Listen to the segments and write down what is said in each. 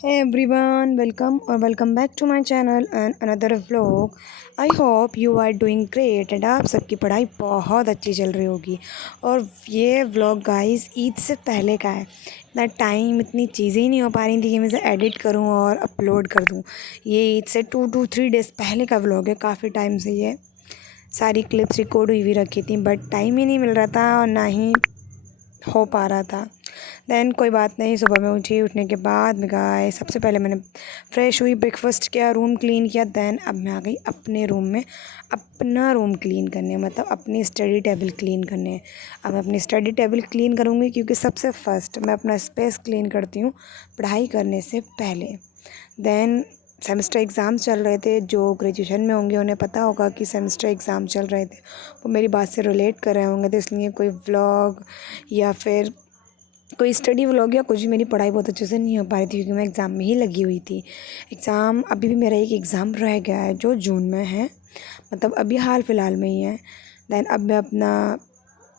Hey everyone, welcome back to my channel and another vlog. I hope you are doing great and आप सबकी पढ़ाई बहुत अच्छी चल रही होगी। और ये व्लॉग गाइस ईद से पहले का है। इतना टाइम इतनी चीज़ें ही नहीं हो पा रही थी कि मैं इसे एडिट करूँ और अपलोड कर दूँ। ये ईद से 2 to 3 days पहले का व्लॉग है। काफ़ी टाइम से ये सारी क्लिप्स रिकॉर्ड हुई भी रखी थी बट टाइम ही नहीं मिल रहा था और ना ही हो पा रहा था। देन कोई बात नहीं, सुबह में उठी, उठने के बाद मैं गए, सबसे पहले मैंने फ़्रेश हुई, ब्रेकफास्ट किया, रूम क्लीन किया। देन अब मैं आ गई अपने रूम में अपना रूम क्लीन करने, मतलब अपनी स्टडी टेबल क्लीन करने। अब मैं अपनी स्टडी टेबल क्लीन करूँगी क्योंकि सबसे फर्स्ट मैं अपना स्पेस क्लीन करती हूँ पढ़ाई करने से पहले। देन सेमेस्टर एग्ज़ाम चल रहे थे, जो ग्रेजुएशन में होंगे उन्हें पता होगा कि सेमेस्टर एग्ज़ाम चल रहे थे, वो मेरी बात से रिलेट कर रहे होंगे, तो इसलिए कोई व्लॉग या फिर कोई स्टडी व्लॉग या कुछ भी, मेरी पढ़ाई बहुत अच्छे से नहीं हो पा रही थी क्योंकि मैं एग्ज़ाम में ही लगी हुई थी। एग्ज़ाम अभी भी मेरा एक एग्ज़ाम रह गया है जो जून में है, मतलब अभी हाल फ़िलहाल में ही है। देन अब मैं अपना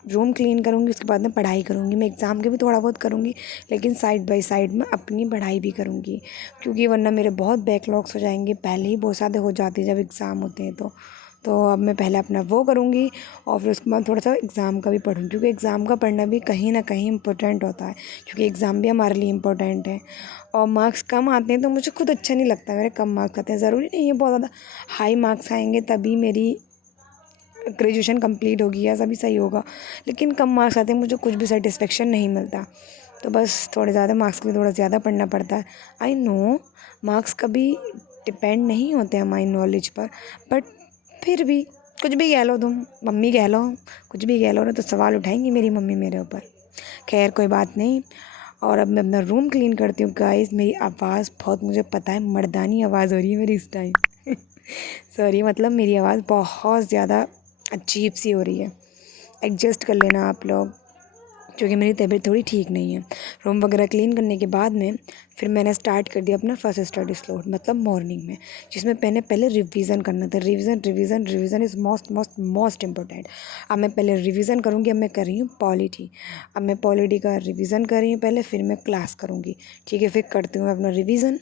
रूम क्लीन करूँगी, उसके बाद मैं पढ़ाई करूँगी। मैं एग्ज़ाम के भी थोड़ा बहुत करूँगी लेकिन साइड बाय साइड में अपनी पढ़ाई भी करूँगी क्योंकि वरना मेरे बहुत बैकलॉग्स हो जाएंगे, पहले ही बहुत ज़्यादा हो जाते हैं जब एग्ज़ाम होते हैं तो अब मैं पहले अपना वो करूँगी और फिर उसके बाद थोड़ा सा एग्ज़ाम का भी पढ़ूँगी क्योंकि एग्ज़ाम का पढ़ना भी कहीं ना कहीं इम्पोर्टेंट होता है क्योंकि एग्ज़ाम भी हमारे लिए इम्पोर्टेंट है। और मार्क्स कम आते हैं तो मुझे खुद अच्छा नहीं लगता मेरे कम मार्क्स आते हैं। ज़रूरी नहीं है बहुत ज़्यादा हाई मार्क्स आएंगे तभी मेरी ग्रेजुएशन कंप्लीट होगी या सभी सही होगा, लेकिन कम मार्क्स आते हैं मुझे कुछ भी सेटिस्फेक्शन नहीं मिलता। तो बस थोड़े ज़्यादा मार्क्स के लिए थोड़ा ज़्यादा पढ़ना पड़ता है। आई नो मार्क्स कभी डिपेंड नहीं होते हमारी नॉलेज पर, बट फिर भी कुछ भी कह लो, तुम मम्मी कह लो, कुछ भी कह लो ना, तो सवाल उठाएंगी मेरी मम्मी मेरे ऊपर। खैर कोई बात नहीं। और अब मैं अपना रूम क्लीन करती हूँ। गाइस मेरी आवाज़ बहुत, मुझे पता है मर्दानी आवाज़ हो रही है मेरी इस टाइम सॉरी, मतलब मेरी आवाज़ बहुत ज़्यादा अजीब सी हो रही है, एडजस्ट कर लेना आप लोग क्योंकि मेरी तबीयत थोड़ी ठीक नहीं है। रूम वगैरह क्लीन करने के बाद में फिर मैंने स्टार्ट कर दिया अपना फर्स्ट स्टडी स्लॉट, मतलब मॉर्निंग में, जिसमें मैंने पहले रिवीजन करना था। Revision revision revision is most most most important. अब मैं पहले रिवीजन करूँगी। अब मैं कर रही हूँ पॉलिटी। अब मैं पॉलिटी का रिवीजन कर रही हूँ पहले, फिर मैं क्लास करूँगी। ठीक है, फिर करती हूँ अपना रिवीजन।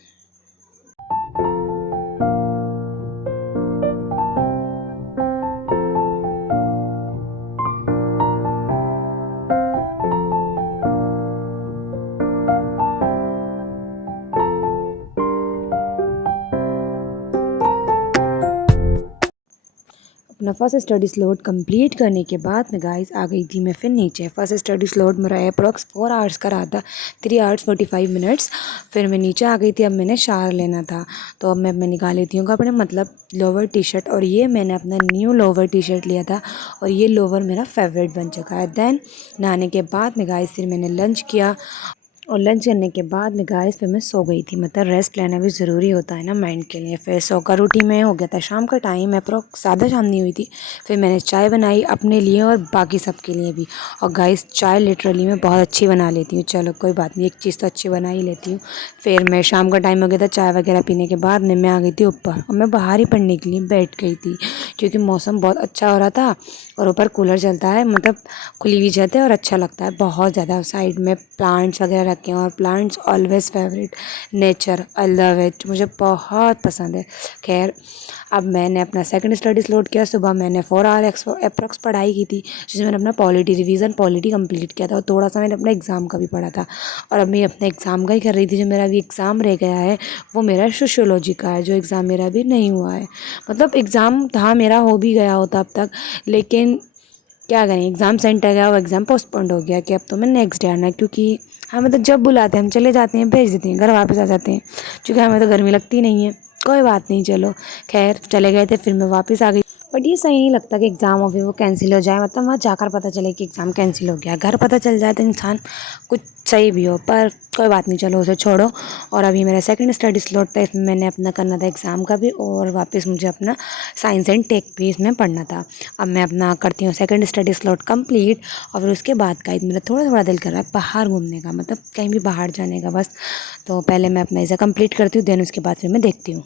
अपना फर्स्ट स्टडी स्लॉट कंप्लीट करने के बाद में गाइस आ गई थी मैं फिर नीचे। फर्स्ट स्टडी स्लॉट मेरा अप्रॉक्स 4 आवर्स का रहा था, 3 hours 45 minutes। फिर मैं नीचे आ गई थी। अब मैंने शावर लेना था तो अब मैं निकाल लेती हूँ कपड़े, मतलब लोवर टी शर्ट। और ये मैंने अपना न्यू लोवर टी शर्ट लिया था और ये लोवर मेरा फेवरेट बन चुका है। देन नहाने के बाद में गाइस फिर मैंने लंच किया और लंच करने के बाद में गाइस फिर मैं सो गई थी, मतलब रेस्ट लेना भी ज़रूरी होता है ना माइंड के लिए। फिर सोकर उठी मैं, हो गया था शाम का टाइम, अप्रोक्स ज़्यादा शाम नहीं हुई थी। फिर मैंने चाय बनाई अपने लिए और बाकी सब के लिए भी। और गाइस चाय लिटरली मैं बहुत अच्छी बना लेती हूँ, चलो कोई बात नहीं, एक चीज़ तो अच्छी बना ही लेती हूँ। फिर मैं शाम का टाइम हो गया था, चाय वगैरह पीने के बाद में मैं आ गई थी ऊपर और मैं बाहर ही पढ़ने के लिए बैठ गई थी क्योंकि मौसम बहुत अच्छा हो रहा था और ऊपर कूलर चलता है, मतलब खुली हुई छत है और अच्छा लगता है बहुत ज़्यादा। साइड में प्लांट्स वगैरह रखे हैं और plants always favourite, nature I love it, मुझे बहुत पसंद है। खैर अब मैंने अपना सेकंड स्टडी स्लॉट किया। सुबह मैंने 4 आवर अप्रॉक्स पढ़ाई की थी जिसमें मैंने अपना पॉलिटी रिवीजन पॉलिटी कंप्लीट किया था और थोड़ा सा मैंने अपना एग्ज़ाम का भी पढ़ा था। और अब मैं अपने एग्ज़ाम का ही कर रही थी। जो मेरा अभी एग्ज़ाम रह गया है वो मेरा सोशियोलॉजी का है, जो एग्ज़ाम मेरा अभी नहीं हुआ है। मतलब एग्ज़ाम था मेरा, हो भी गया होता अब तक, लेकिन क्या करें, एग्ज़ाम सेंटर गया, वो एग्ज़ाम पोस्टपोन्ड हो गया कि अब तो मैं नेक्स्ट डे आना, क्योंकि हमें तो जब बुलाते हैं हम चले जाते हैं, भेज देते हैं घर, वापस आ जाते हैं क्योंकि हमें तो गर्मी लगती नहीं है। कोई बात नहीं, चलो खैर चले गए थे, फिर मैं वापस आ गई। बट ये सही नहीं लगता कि एग्ज़ाम हो फिर वो कैंसिल हो जाए, मतलब वहाँ जाकर पता चले कि एग्ज़ाम कैंसिल हो गया। घर पता चल जाए तो इंसान कुछ सही भी हो, पर कोई बात नहीं, चलो उसे छोड़ो। और अभी मेरा सेकंड स्टडी स्लॉट था, इसमें मैंने अपना करना था एग्ज़ाम का भी और वापस मुझे अपना साइंस एंड टेक भी इसमें पढ़ना था। अब मैं अपना करती हूँ सेकंड स्टडी स्लॉट कंप्लीट और फिर उसके बाद का मेरा थोड़ा थोड़ा दिल कर रहा है बाहर घूमने का, मतलब कहीं भी बाहर जाने का बस। तो पहले मैं अपना इसे कंप्लीट करती हूँ, देन उसके बाद फिर मैं देखती हूँ।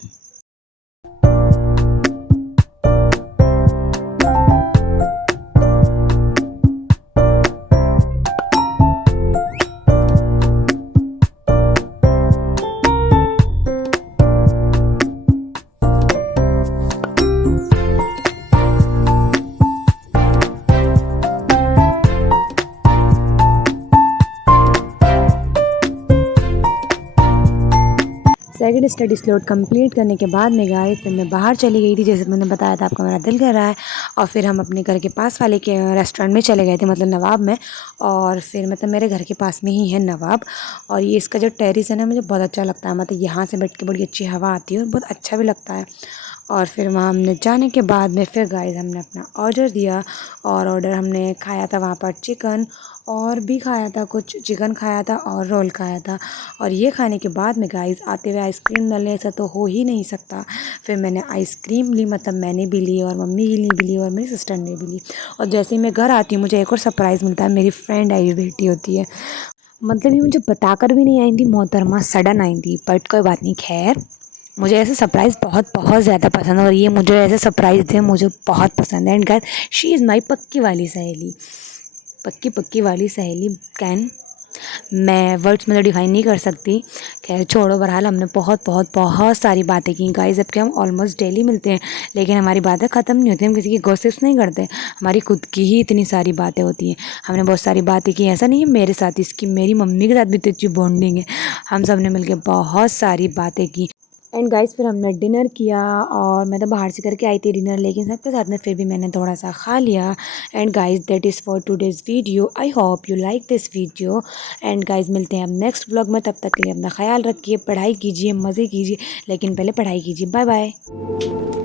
सेकंड स्टडी स्लॉट कंप्लीट करने के बाद में गाइस फिर मैं बाहर चली गई थी, जैसे मैंने बताया था आपका मेरा दिल कर रहा है। और फिर हम अपने घर के पास वाले के रेस्टोरेंट में चले गए थे, मतलब नवाब में। और फिर मतलब मेरे घर के पास में ही है नवाब। और ये इसका जो टेरिस है ना, मुझे बहुत अच्छा लगता है, मतलब यहाँ से बैठ के बड़ी अच्छी हवा आती है और बहुत अच्छा भी लगता है। और फिर वहाँ हमने जाने के बाद में फिर गाइस हमने अपना ऑर्डर दिया। और ऑर्डर हमने खाया था वहाँ पर चिकन, और भी खाया था, कुछ चिकन खाया था और रोल खाया था। और ये खाने के बाद में गाइस आते हुए आइसक्रीम न ले, ऐसा तो हो ही नहीं सकता। फिर मैंने आइसक्रीम ली, मतलब मैंने भी ली और मम्मी की ली भी ली और मेरी सिस्टर ने भी ली। और जैसे ही मैं घर आती हूँ मुझे एक और सरप्राइज़ मिलता है, मेरी फ्रेंड आई हुई बेटी होती है। मतलब ये मुझे बताकर भी नहीं आई थी मोहतरमा, सडन आई थी, बट कोई बात नहीं, खैर। मुझे ऐसे सरप्राइज़ बहुत बहुत ज़्यादा पसंद है और ये मुझे ऐसे सरप्राइज़ थे मुझे बहुत पसंद है। And guys she is my पक्की वाली सहेली, पक्की पक्की वाली सहेली। कैन मैं वर्ड्स में तो डिफाइन नहीं कर सकती। खैर छोड़ो, बहरहाल हमने बहुत बहुत बहुत सारी बातें की गाइस, जबकि हम ऑलमोस्ट डेली मिलते हैं, लेकिन हमारी बातें ख़त्म नहीं होती, हम किसी की गॉसिप्स नहीं करते, हमारी खुद की ही इतनी सारी बातें होती हैं। हमने बहुत सारी बातें की, ऐसा नहीं है मेरे साथ, इसकी मेरी मम्मी के साथ भी इतनी अच्छी बॉन्डिंग है। हम सब ने मिलकर बहुत सारी बातें की। एंड गाइस फिर हमने डिनर किया, और मैं तो बाहर से करके आई थी डिनर, लेकिन सबके साथ में फिर भी मैंने थोड़ा सा खा लिया। And guys that is for today's video, I hope you like this video. And guys मिलते हैं अब नेक्स्ट व्लॉग में, तब तक के लिए अपना ख्याल रखिए, पढ़ाई कीजिए, मज़े कीजिए, लेकिन पहले पढ़ाई कीजिए। Bye bye.